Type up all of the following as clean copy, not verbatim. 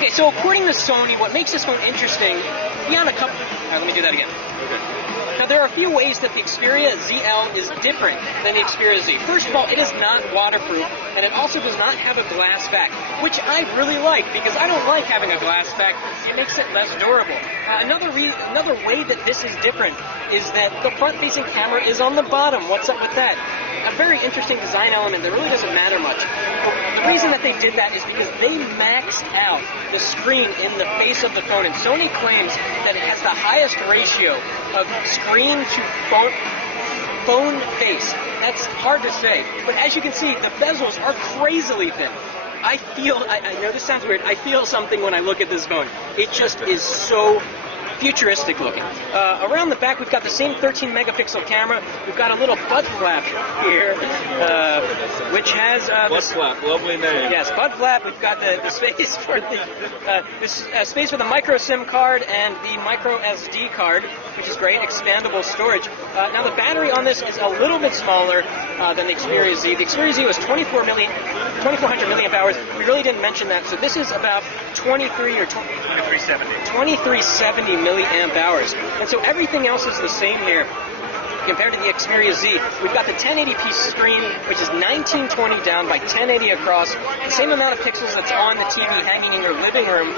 Okay, so according to Sony, what makes this phone interesting, beyond a couple... let me do that again. Now, there are a few ways that the Xperia ZL is different than the Xperia Z. First of all, it is not waterproof, and it also does not have a glass back, which I really like, because I don't like having a glass back. It makes it less durable. Another way that this is different is that the front-facing camera is on the bottom. What's up with that? A very interesting design element that really doesn't matter much. The reason that they did that is because they maxed out the screen in the face of the phone, and Sony claims that it has the highest ratio of screen to phone face. That's hard to say, but as you can see, the bezels are crazily thin. I know this sounds weird, I feel something when I look at this phone. It just is so futuristic looking. Around the back, we've got the same 13-megapixel camera. We've got a little butt flap here, which has butt flap, lovely name. Yes, butt flap. We've got the space for the space for the micro SIM card and the micro SD card, which is great. Expandable storage. Now the battery on this is a little bit smaller than the Xperia Z. The Xperia Z was 2,400 milliamp hours. We really didn't mention that. So this is about 2370 milliamp hours. And so everything else is the same here compared to the Xperia Z. We've got the 1080p screen, which is 1920 down by 1080 across. The same amount of pixels that's on the TV hanging in your living room,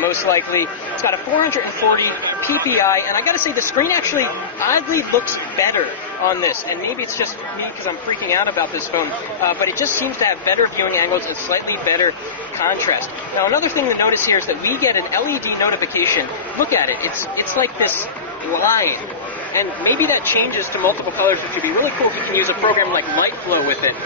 most likely. It's got a 440 ppi, and I gotta say, the screen actually oddly looks better on this, and maybe it's just me because I'm freaking out about this phone, but it just seems to have better viewing angles and slightly better contrast. Now, another thing to notice here is that we get an LED notification. Look at it. It's like this line, and maybe that changes to multiple colors, which would be really cool if you can use a program like LightFlow with it.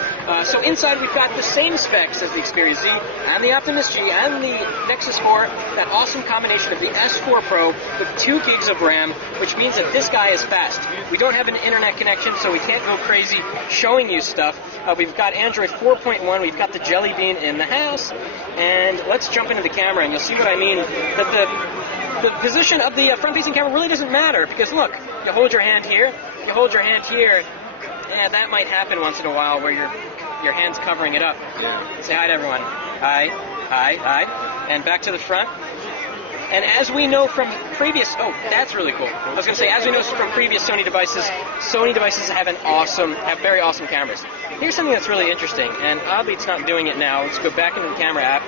So inside, we've got the same specs as the Xperia Z and the Optimus G and the Nexus 4, that awesome combination of the S4 Pro with 2 gigs of RAM, which means that this guy is fast. We don't have an internet connection, so we can't go crazy showing you stuff. We've got Android 4.1, we've got the Jelly Bean in the house, and let's jump into the camera, and you'll see what I mean, that the position of the front-facing camera really doesn't matter, because look, you hold your hand here, you hold your hand here, and that might happen once in a while where your hand's covering it up. Say hi to everyone. Hi, hi, hi, and back to the front. And as we know from previous, oh, that's really cool. I was going to say, as we know from previous Sony devices have very awesome cameras. Here's something that's really interesting, and oddly it's not doing it now. Let's go back into the camera app.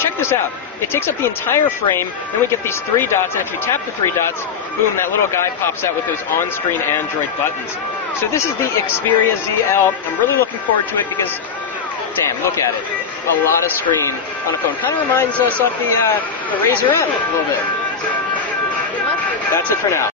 Check this out. It takes up the entire frame, then we get these 3 dots, and if you tap the 3 dots, boom, that little guy pops out with those on-screen Android buttons. So this is the Xperia ZL. I'm really looking forward to it because, damn, look at it. A lot of screen on a phone. Kind of reminds us of the Razr F a little bit. That's it for now.